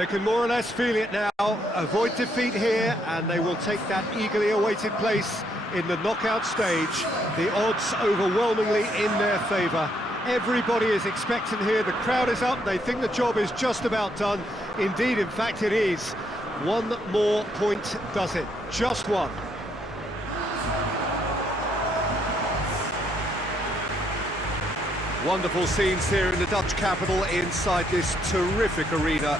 They can more or less feel it now, avoid defeat here, and they will take that eagerly awaited place in the knockout stage. The odds overwhelmingly in their favour. Everybody is expectant here, the crowd is up, they think the job is just about done. Indeed, in fact it is. One more point does it, just one. Wonderful scenes here in the Dutch capital inside this terrific arena.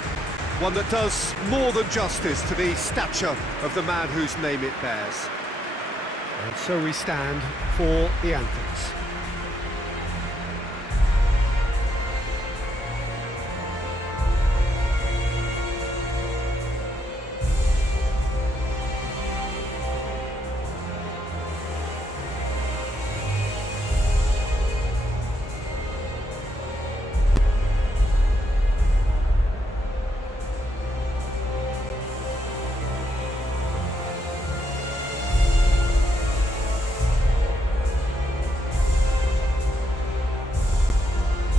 One that does more than justice to the stature of the man whose name it bears. And so we stand for the anthems.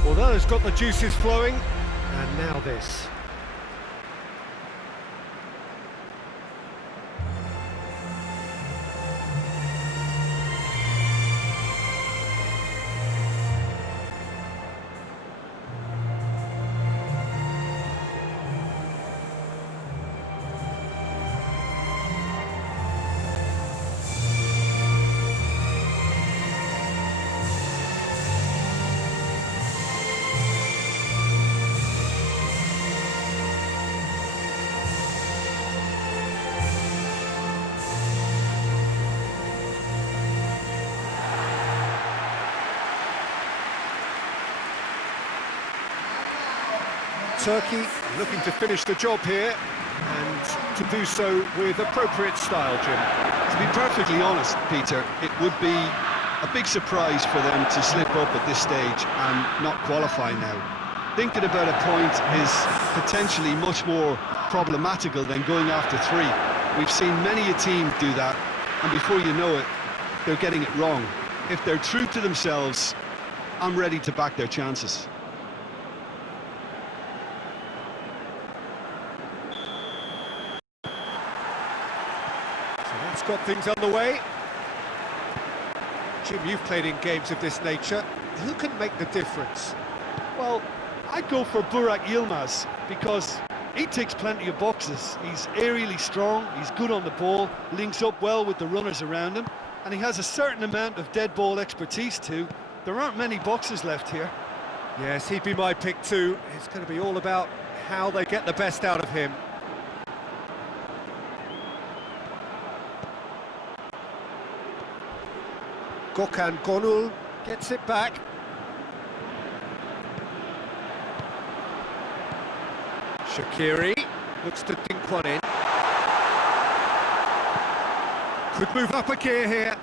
Well, that has got the juices flowing, and now this. Turkey looking to finish the job here, and to do so with appropriate style, Jim. To be perfectly honest, Peter, it would be a big surprise for them to slip up at this stage and not qualify now. Thinking about a point is potentially much more problematical than going after three. We've seen many a team do that, and before you know it, they're getting it wrong. If they're true to themselves, I'm ready to back their chances. That's got things underway. Jim, you've played in games of this nature. Who can make the difference? Well, I'd go for Burak Yilmaz because he ticks plenty of boxes. He's aerially strong, he's good on the ball, links up well with the runners around him, and he has a certain amount of dead ball expertise too. There aren't many boxes left here. Yes, he'd be my pick too. It's going to be all about how they get the best out of him. Gökhan Gönül gets it back. Shaqiri looks to dink one in. Could move up a gear here.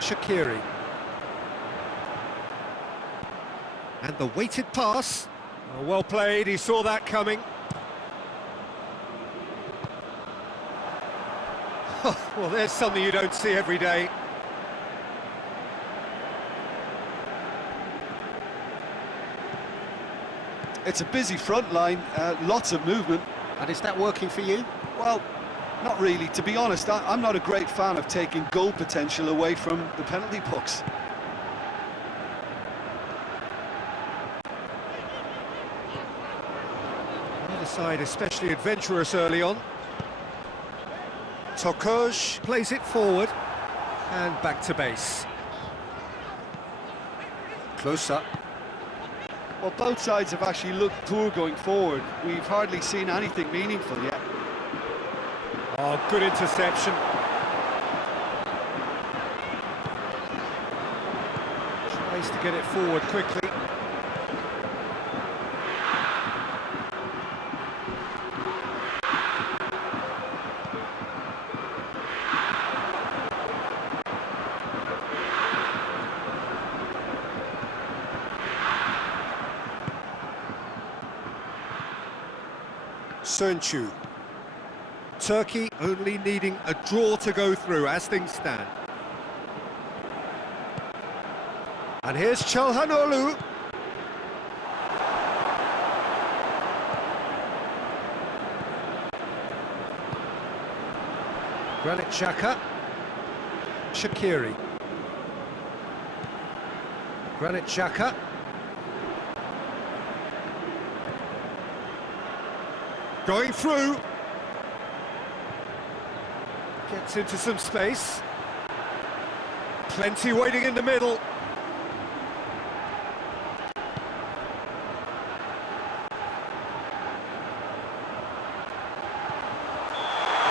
Shaqiri. And the weighted pass. Oh, well played, he saw that coming. Well, there's something you don't see every day. It's a busy front line, lots of movement. And is that working for you? Well, not really. To be honest, I'm not a great fan of taking goal potential away from the penalty box. Side especially adventurous early on. Tokaj plays it forward and back to base. Close up. Well, both sides have actually looked poor going forward. We've hardly seen anything meaningful yet. Oh, good interception. Tries to get it forward quickly. Sönchu. Turkey only needing a draw to go through as things stand. And here's Çalhanoğlu. Granit Xhaka. Shaqiri. Granit Xhaka. Going through. Gets into some space. Plenty waiting in the middle.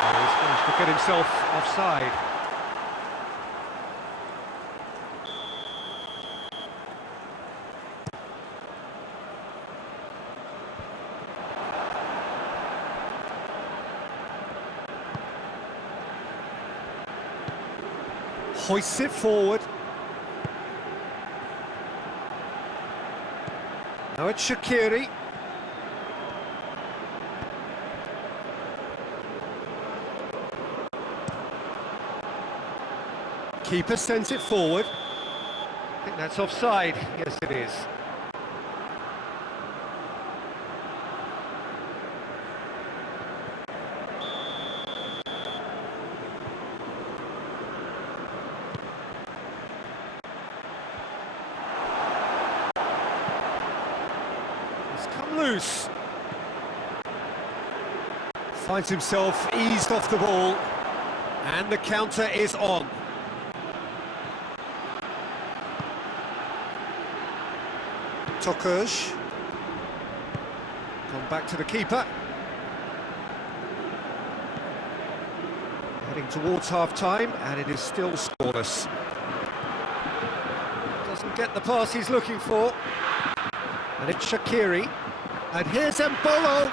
He's managed to get himself offside. Hoists it forward. Now it's Shaqiri. Keeper sends it forward. I think that's offside. Yes, it is. Loose. Finds himself eased off the ball, and the counter is on. Tokuş. Gone back to the keeper. Heading towards half-time, and it is still scoreless. Doesn't get the pass he's looking for. And it's Shaqiri. And here's Embolo.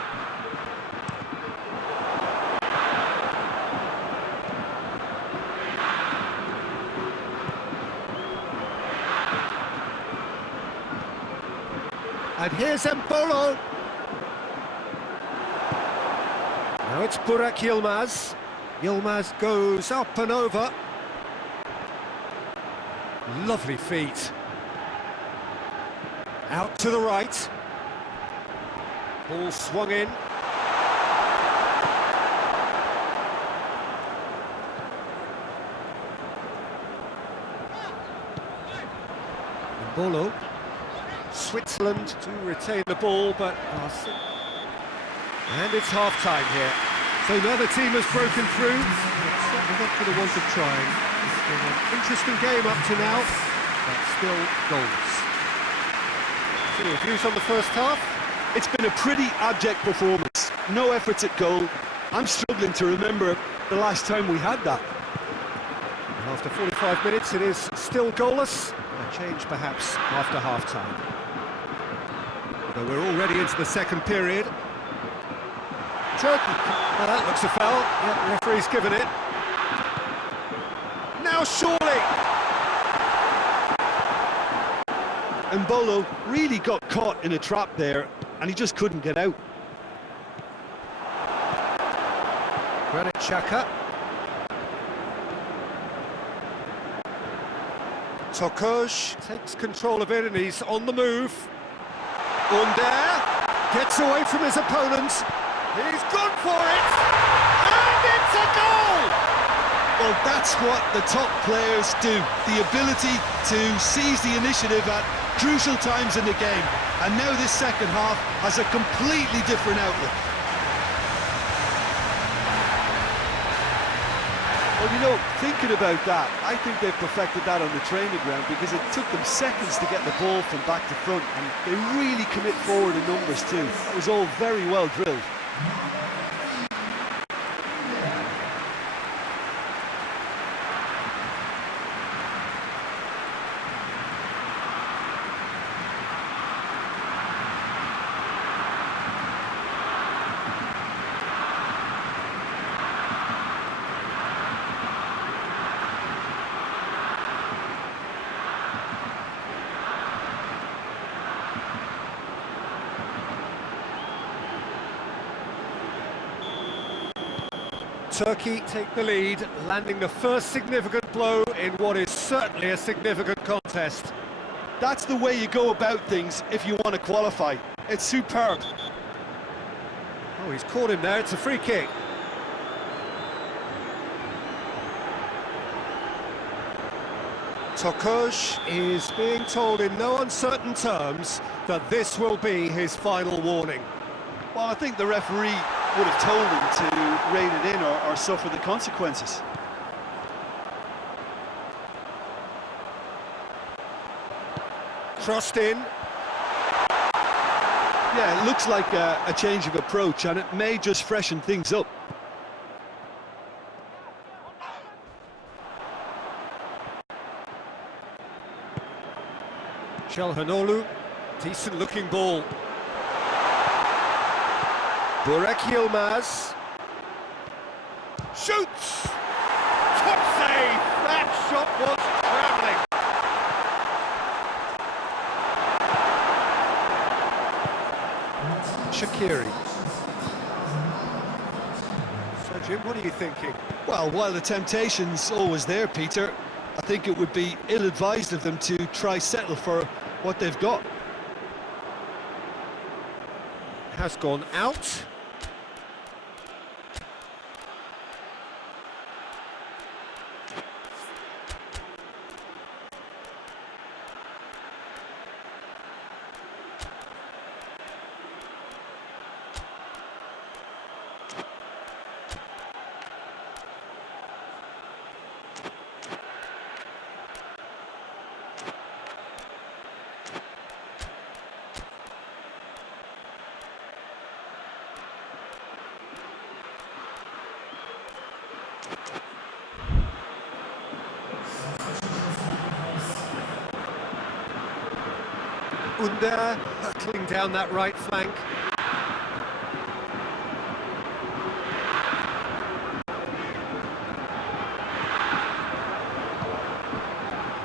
And here's Embolo. Now it's Burak Yilmaz. Yilmaz goes up and over. Lovely feet. Out to the right. Ball swung in. Embolo. Switzerland to retain the ball, but and it's half-time here. So another team has broken through. It's certainly not for the want of trying. It's been an interesting game up to now, but still goals. So your views on the first half? It's been a pretty abject performance. No efforts at goal. I'm struggling to remember the last time we had that. After 45 minutes, it is still goalless. A change perhaps after half-time. Though we're already into the second period. Turkey. Well, that looks a foul. Yeah, the referee's given it. Now surely. Embolo really got caught in a trap there, and he just couldn't get out. Granit Xhaka. Tokuş takes control of it and he's on the move. Under gets away from his opponent. He's gone for it, and it's a goal! Well, that's what the top players do. The ability to seize the initiative at crucial times in the game. And now this second half has a completely different outlook. Well, you know, thinking about that, I think they've perfected that on the training ground because it took them seconds to get the ball from back to front, and they really commit forward in numbers too. It was all very well drilled. Turkey take the lead, landing the first significant blow in what is certainly a significant contest. That's the way you go about things if you want to qualify. It's superb. Oh, he's caught him there, it's a free kick. Tokuj is being told in no uncertain terms that this will be his final warning. Well, I think the referee would have told him to rein it in or suffer the consequences. Crossed in. Yeah, it looks like a change of approach, and it may just freshen things up. Çalhanoğlu, decent looking ball. Burak Yilmaz. Shoots! Top save! That shot was travelling. Shaqiri. So Jim, what are you thinking? Well, while the temptation's always there, Peter, I think it would be ill-advised of them to try settle for what they've got. Has gone out. Under hurtling down that right flank.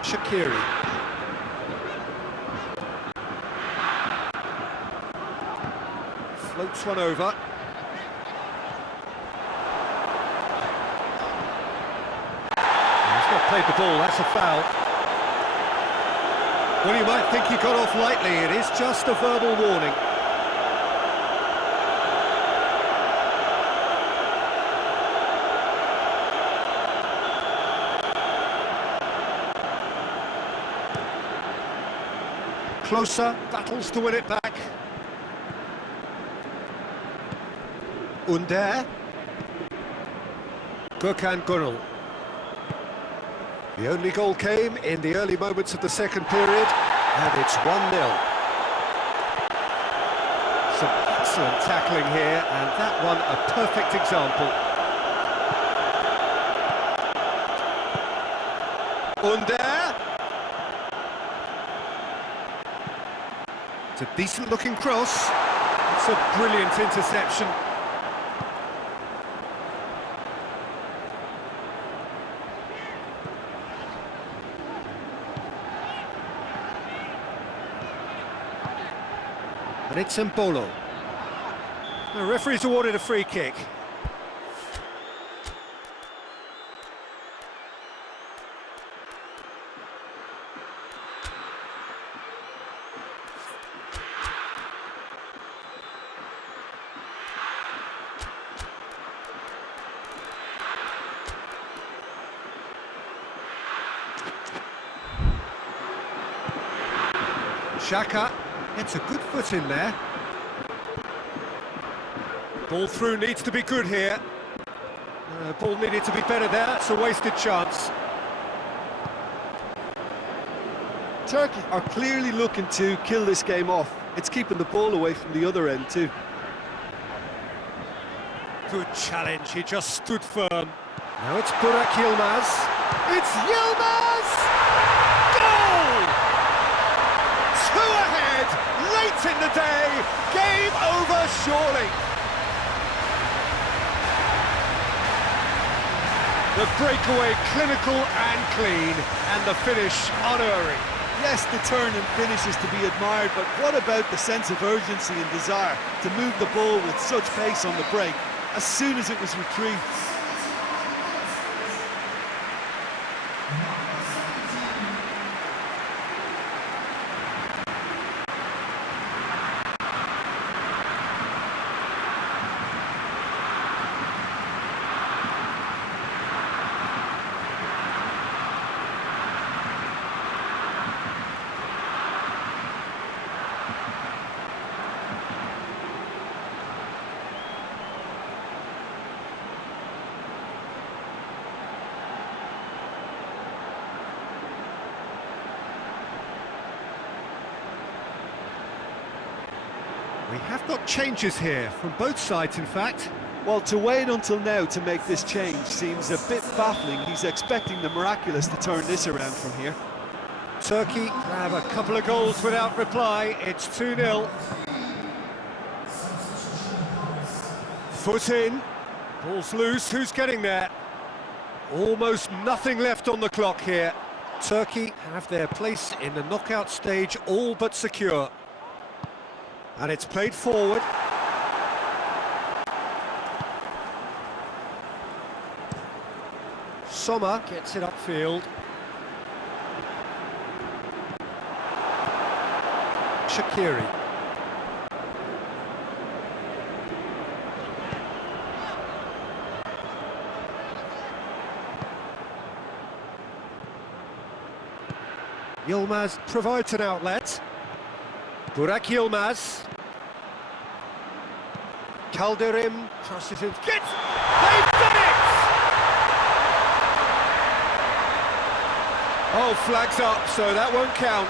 Shaqiri. Floats one over. He's not played the ball, that's a foul. Well, you might think he got off lightly, it is just a verbal warning. Closer, battles to win it back. Under. Gökhan Gönül. The only goal came in the early moments of the second period, and it's 1-0. Some excellent tackling here, and that one a perfect example. Under. It's a decent-looking cross. It's a brilliant interception. And it's Mbolo. The referee's awarded a free kick. Xhaka gets a good foot in there. Ball through needs to be good here. Ball needed to be better there, it's a wasted chance. Turkey are clearly looking to kill this game off. It's keeping the ball away from the other end too. Good challenge, he just stood firm. Now it's Burak Yilmaz. It's Yilmaz! Goal! 2 ahead, late in the day, game over surely. The breakaway clinical and clean, and the finish unerring. Yes, the turn and finish is to be admired, but what about the sense of urgency and desire to move the ball with such pace on the break as soon as it was retrieved? We have got changes here, from both sides in fact. Well, to wait until now to make this change seems a bit baffling. He's expecting the miraculous to turn this around from here. Turkey grab a couple of goals without reply. It's 2-0. Foot in. Ball's loose. Who's getting there? Almost nothing left on the clock here. Turkey have their place in the knockout stage all but secure. And it's played forward. Sommer gets it upfield. Shaqiri. Yilmaz provides an outlet. Burak Yilmaz. Calderim crosses it. They've done it! Oh, flags up, so that won't count.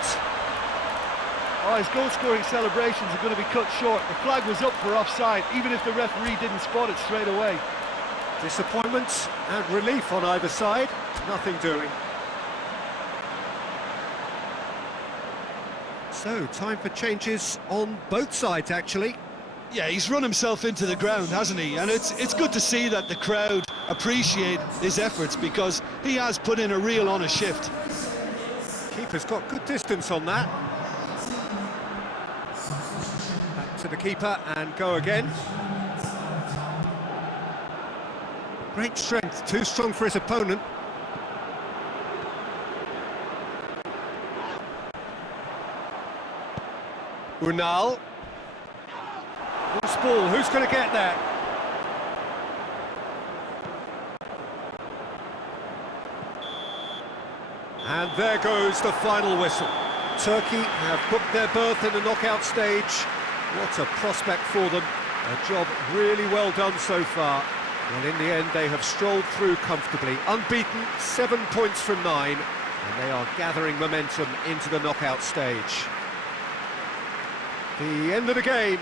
Oh, his goal-scoring celebrations are going to be cut short. The flag was up for offside, even if the referee didn't spot it straight away. Disappointment and relief on either side. Nothing doing. So, time for changes on both sides, actually. Yeah, he's run himself into the ground, hasn't he? And it's good to see that the crowd appreciate his efforts, because he has put in a real honest shift. Keeper's got good distance on that. Back to the keeper and go again. Great strength, too strong for his opponent. Unal. Loose ball, who's going to get that? And there goes the final whistle. Turkey have booked their berth in the knockout stage. What a prospect for them. A job really well done so far. Well, in the end, they have strolled through comfortably. Unbeaten, 7 points from 9, and they are gathering momentum into the knockout stage. The end of the game.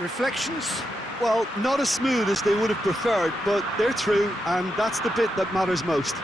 Reflections? Well, not as smooth as they would have preferred, but they're through, and that's the bit that matters most.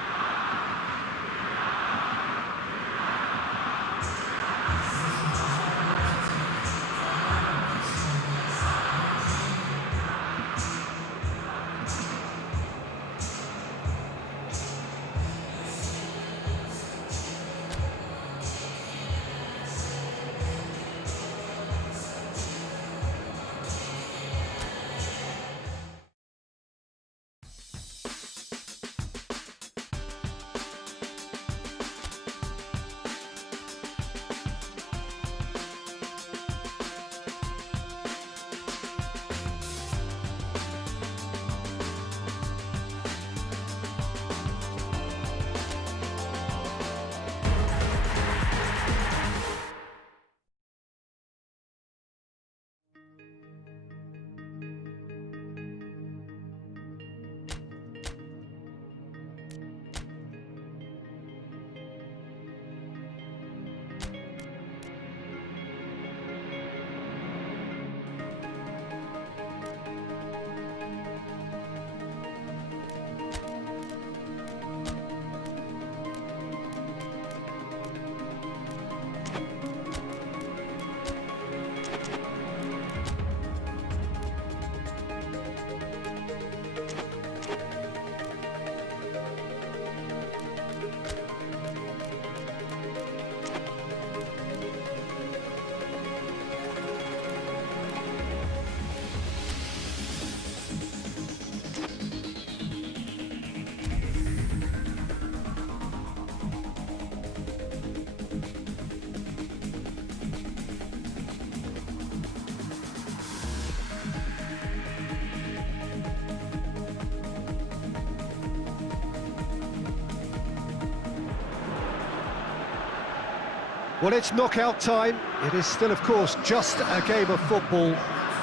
Well, it's knockout time. It is still, of course, just a game of football,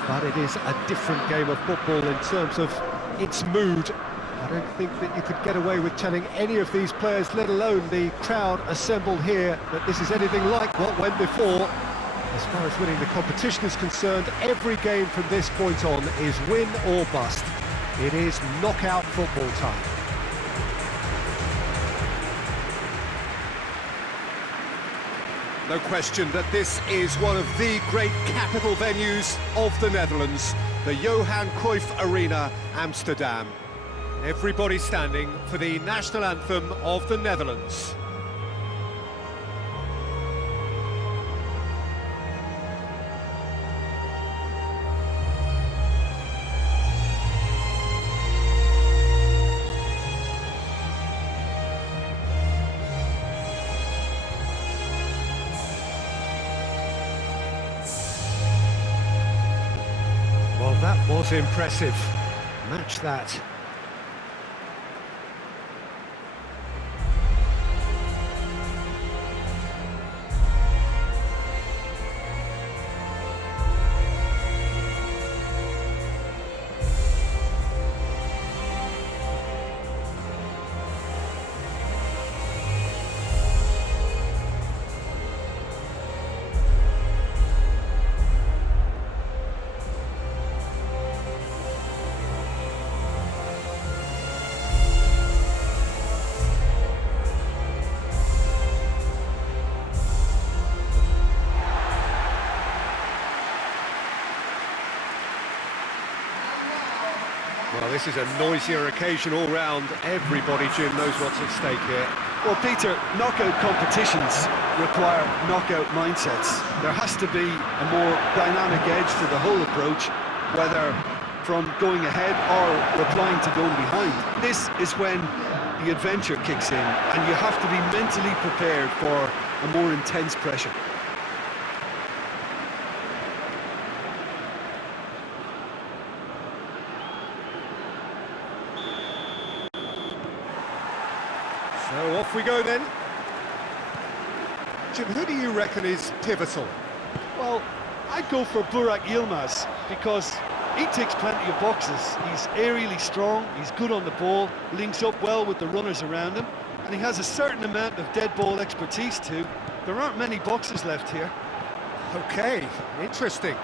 but it is a different game of football in terms of its mood. I don't think that you could get away with telling any of these players, let alone the crowd assembled here, that this is anything like what went before. As far as winning the competition is concerned, every game from this point on is win or bust. It is knockout football time. No question that this is one of the great capital venues of the Netherlands, the Johan Cruyff Arena, Amsterdam. Everybody standing for the national anthem of the Netherlands. Well, that was impressive. Match that. Well, this is a noisier occasion all round. Everybody, Jim, knows what's at stake here. Well, Peter, knockout competitions require knockout mindsets. There has to be a more dynamic edge to the whole approach, whether from going ahead or replying to going behind. This is when the adventure kicks in, and you have to be mentally prepared for a more intense pressure. So off we go then. Jim, who do you reckon is pivotal? Well, I'd go for Burak Yilmaz because he ticks plenty of boxes. He's aerially strong, he's good on the ball, links up well with the runners around him, and he has a certain amount of dead ball expertise too. There aren't many boxes left here. Okay, interesting.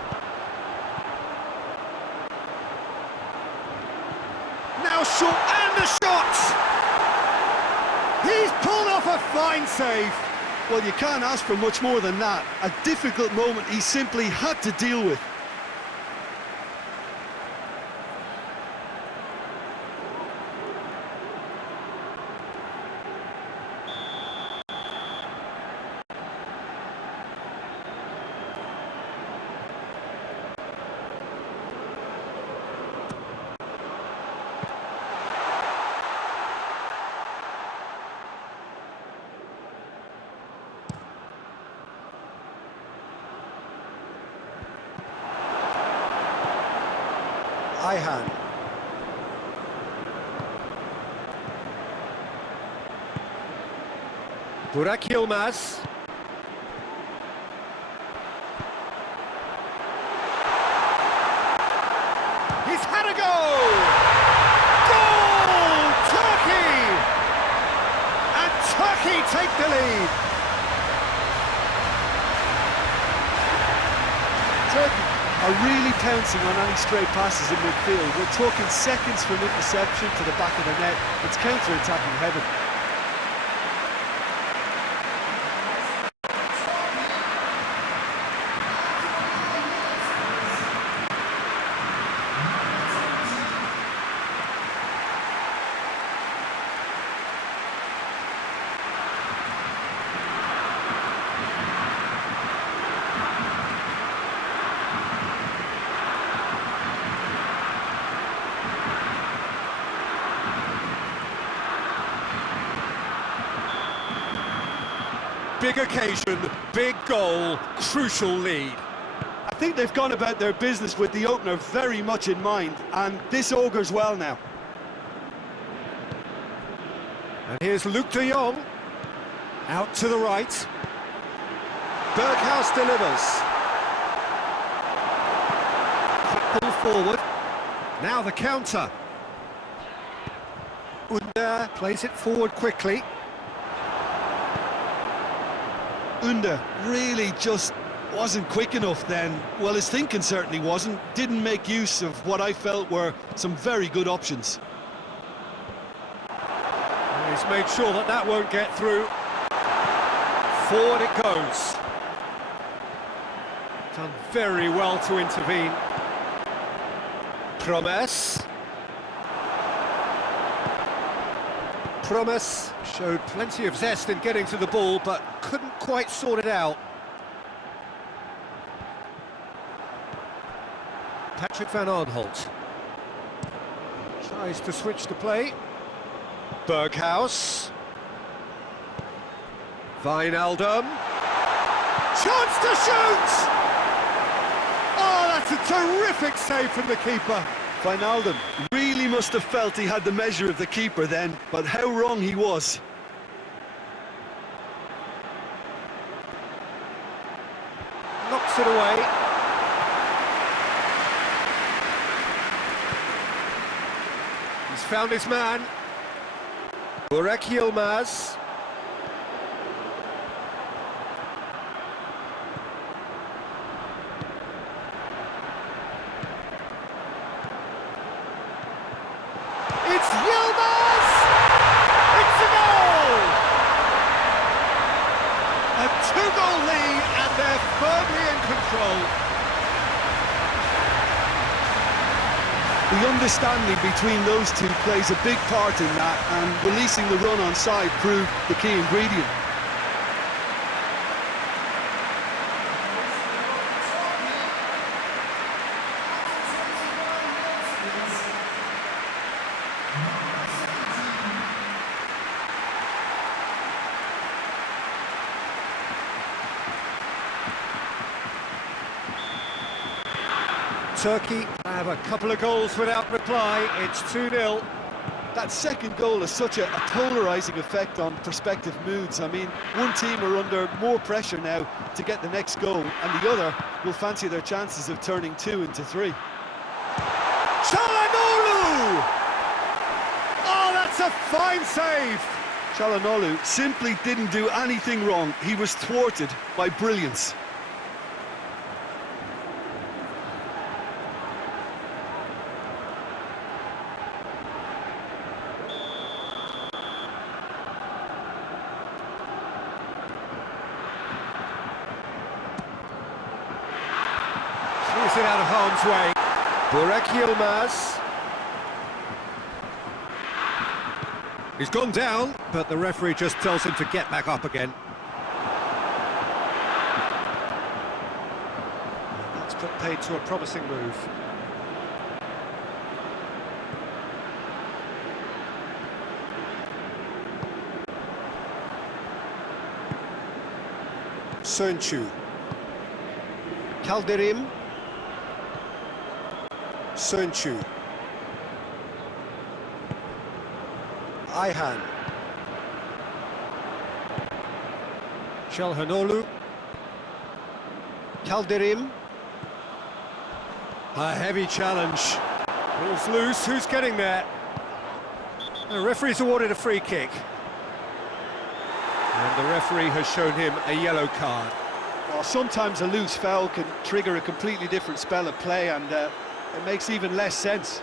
Now shot, and the shot! He's pulled off a fine save. Well, you can't ask for much more than that. A difficult moment he simply had to deal with. Ayhan. Burak Yilmaz. He's had a go! Goal! Turkey! And Turkey take the lead. Turkey are really pouncing on any stray passes in midfield. We're talking seconds from interception to the back of the net. It's counter-attacking heaven. Big occasion, big goal, crucial lead. I think they've gone about their business with the opener very much in mind, and this augurs well now. And here's Luke de Jong, out to the right. Berghuis delivers. Quick ball forward. Now the counter. Under plays it forward quickly. Under really just wasn't quick enough then. Well, his thinking certainly wasn't. Didn't make use of what I felt were some very good options. He's made sure that that won't get through. Forward it goes. Done very well to intervene. Promes showed plenty of zest in getting to the ball, but couldn't quite sort it out. Patrick van Arnholt tries to switch the play. Berghaus. Wijnaldum. Chance to shoot! Oh, that's a terrific save from the keeper. Wijnaldum really must have felt he had the measure of the keeper then, but how wrong he was. Knocks it away. He's found his man. Burak Yilmaz. It's Yilmaz! It's a goal! A two-goal lead and they're firmly in control. The understanding between those two plays a big part in that, and releasing the run on side proved the key ingredient. Turkey have a couple of goals without reply. It's 2-0. That second goal has such a polarising effect on prospective moods. I mean, one team are under more pressure now to get the next goal, and the other will fancy their chances of turning 2 into 3. Çalhanoğlu! Oh, that's a fine save! Çalhanoğlu simply didn't do anything wrong. He was thwarted by brilliance. Clears it out of harm's way. Burak Yilmaz. He's gone down, but the referee just tells him to get back up again. That's put paid to a promising move. Sönçü. Kalderim. Sönçü. Ayhan. Çalhanoğlu. Kalderim. A heavy challenge. Ball's loose. Who's getting there? The referee's awarded a free kick. And the referee has shown him a yellow card. Well, sometimes a loose foul can trigger a completely different spell of play, and it makes even less sense.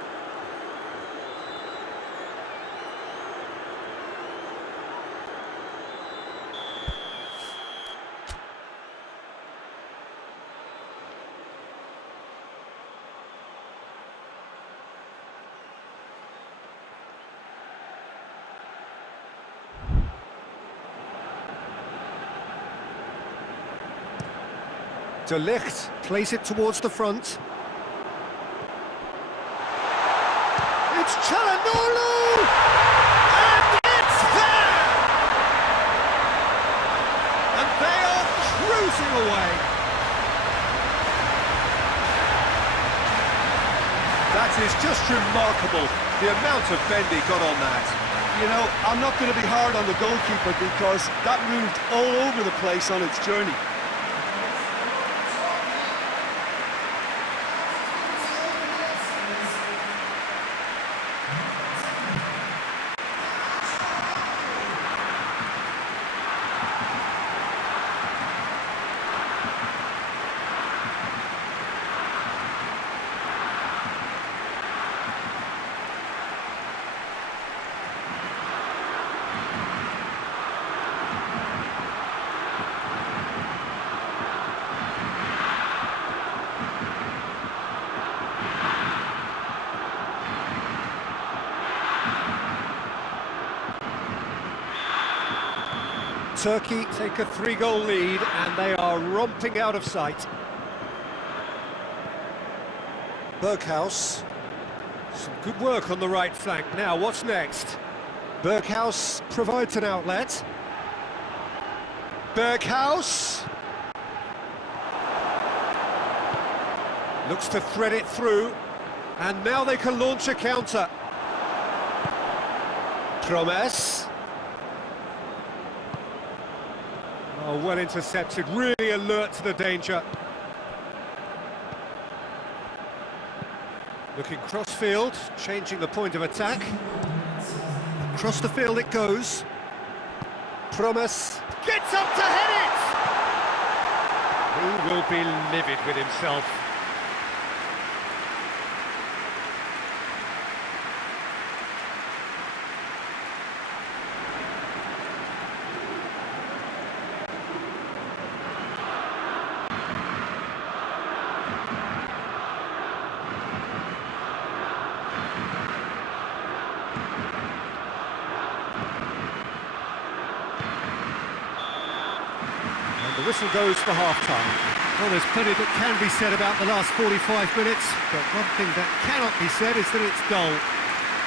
De Ligt plays it towards the front. It's Çalhanoğlu! And it's there! And they are cruising away. That is just remarkable, the amount of bend he got on that. You know, I'm not going to be hard on the goalkeeper because that moved all over the place on its journey. Turkey take a 3-goal lead and they are romping out of sight. Berghaus. Some good work on the right flank. Now, what's next? Berghaus provides an outlet. Berghaus looks to thread it through, and now they can launch a counter. Promes. Oh, well intercepted, really alert to the danger. Looking cross-field, changing the point of attack. Across the field it goes. Promes gets up to head it! He will be livid with himself. The whistle goes for half-time. Well, there's plenty that can be said about the last 45 minutes, but one thing that cannot be said is that it's dull.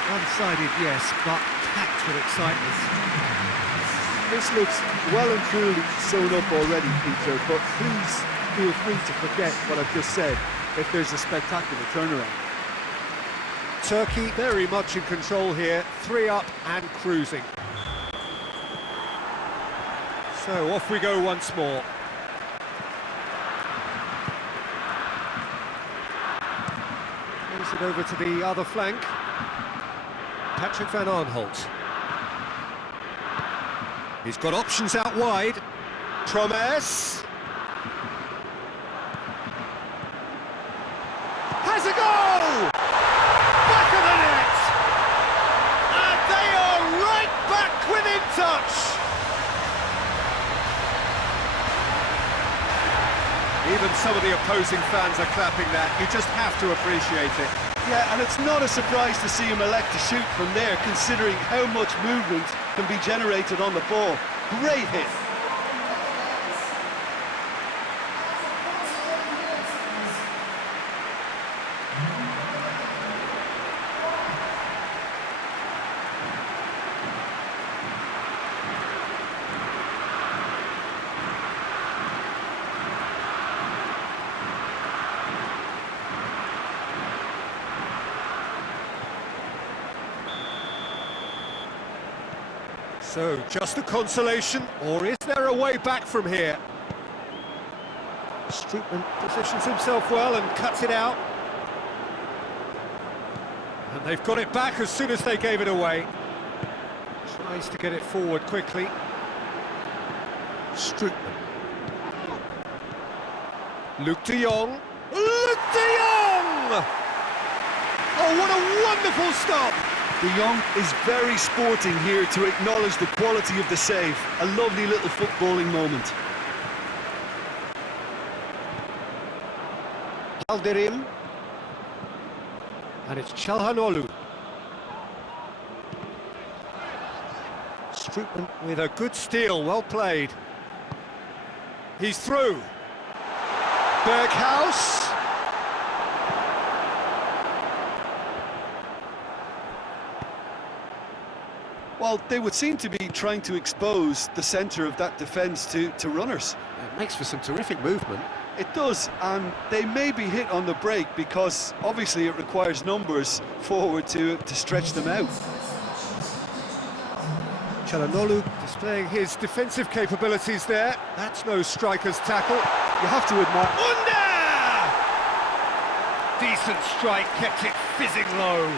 One-sided, yes, but packed with excitement. This looks well and truly sewn up already, Peter, but please feel free to forget what I've just said if there's a spectacular turnaround. Turkey very much in control here, 3 up and cruising. So off we go once more. Plays it over to the other flank. Patrick van Arnholt. He's got options out wide. Promes. Has a goal! Back of the net! And they are right back within touch! Even some of the opposing fans are clapping that. You just have to appreciate it. Yeah, and it's not a surprise to see him elect to shoot from there, considering how much movement can be generated on the ball. Great hit. So, just a consolation, or is there a way back from here? Streetman positions himself well and cuts it out. And they've got it back as soon as they gave it away. Tries to get it forward quickly. Streetman. Luke de Jong. Luke de Jong! Oh, what a wonderful stop! De Jong is very sporting here to acknowledge the quality of the save. A lovely little footballing moment. Alderim. And it's Çalhanoğlu. Streetman with a good steal, well played. He's through. Berghaus. Well, they would seem to be trying to expose the centre of that defence to runners. It makes for some terrific movement. It does, and they may be hit on the break because obviously it requires numbers forward to stretch them out. Çalhanoğlu displaying his defensive capabilities there. That's no striker's tackle. You have to admire... Under! Decent strike, kept it fizzing low.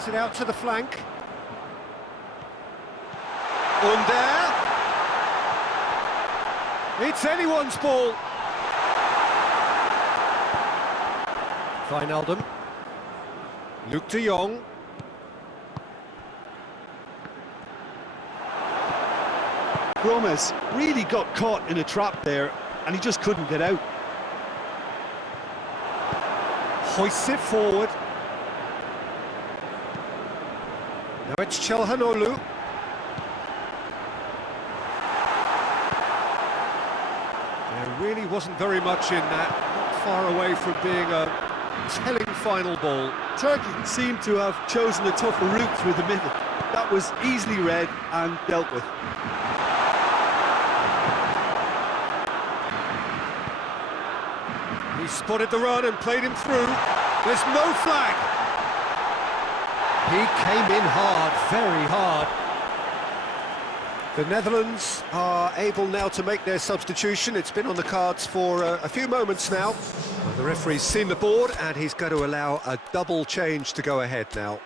Plays it out to the flank. Under. It's anyone's ball. Wijnaldum. Luke de Jong. Gomez really got caught in a trap there, and he just couldn't get out. Hoists it forward. Now it's Chelhanoglu. There really wasn't very much in that, not far away from being a telling final ball. Turkey seemed to have chosen a tougher route through the middle. That was easily read and dealt with. He spotted the run and played him through. There's no flag. He came in hard, very hard. The Netherlands are able now to make their substitution. It's been on the cards for a few moments now. Well, the referee's seen the board and he's going to allow a double change to go ahead now.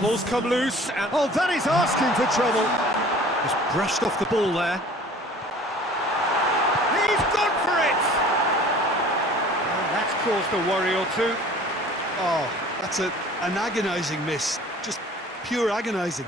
Ball's come loose, and oh, that is asking for trouble. Just brushed off the ball there. He's gone for it! And that's caused a worry or two. Oh, that's an agonising miss. Just pure agonising.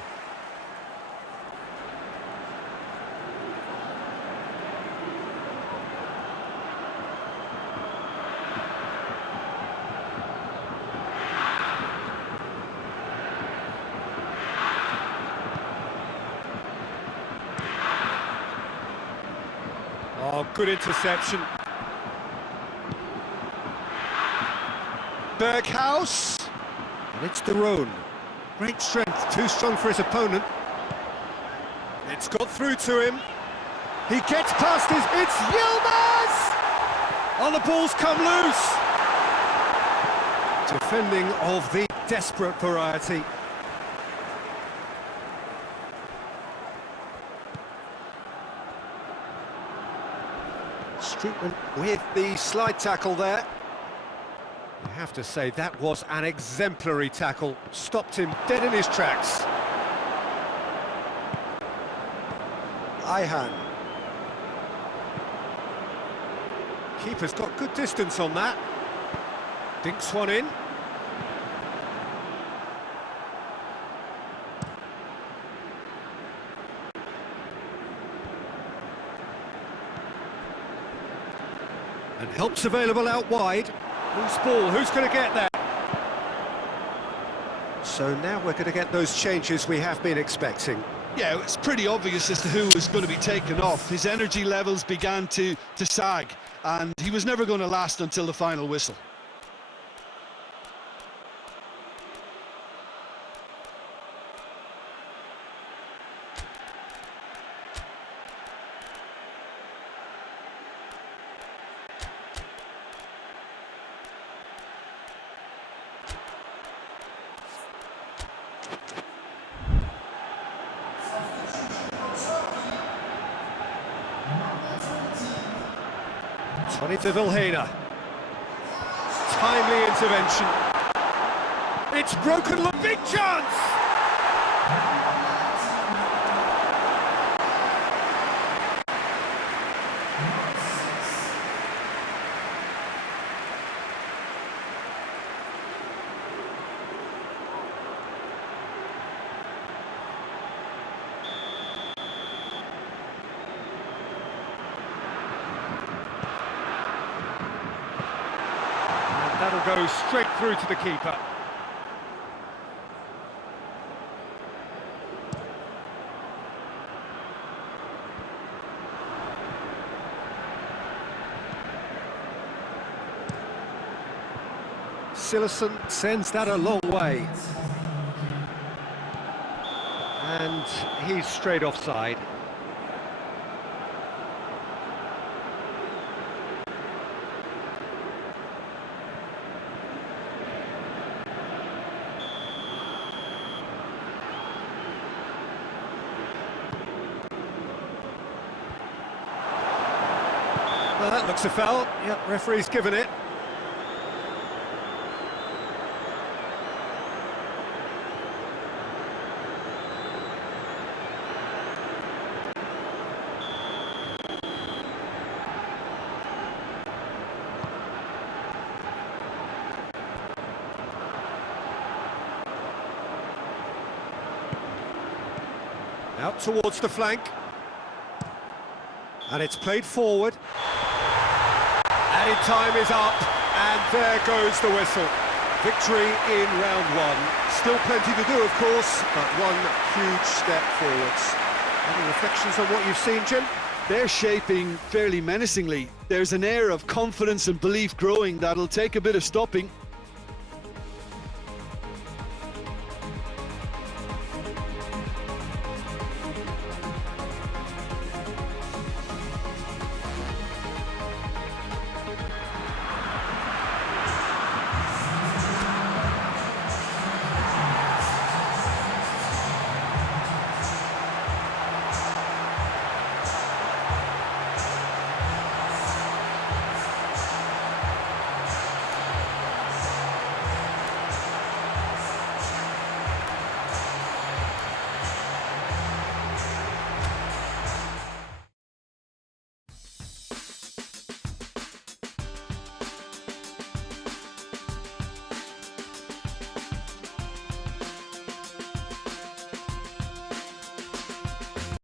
Oh, good interception. Berghaus. And it's De Roon. Great strength, too strong for his opponent. It's got through to him. He gets past his... It's Yilmaz! Oh, the ball's come loose. Defending of the desperate variety. Treatment with the slide tackle there. You have to say that was an exemplary tackle. Stopped him dead in his tracks. Ayhan. Keeper's got good distance on that. Dinks one in. And help's available out wide. Loose ball, who's going to get there? So now we're going to get those changes we have been expecting. Yeah, it's pretty obvious as to who was going to be taken off. His energy levels began to sag, and he was never going to last until the final whistle. To Vilhena. Timely intervention. It's broken, look, big chance! That'll go straight through to the keeper. Sillison sends that a long way. And he's straight offside. Well, that looks a foul. Yep, referee's given it. Out towards the flank. And it's played forward. Added time is up, and there goes the whistle. Victory in round one. Still plenty to do, of course, but one huge step forwards. Any reflections on what you've seen, Jim? They're shaping fairly menacingly. There's an air of confidence and belief growing that'll take a bit of stopping.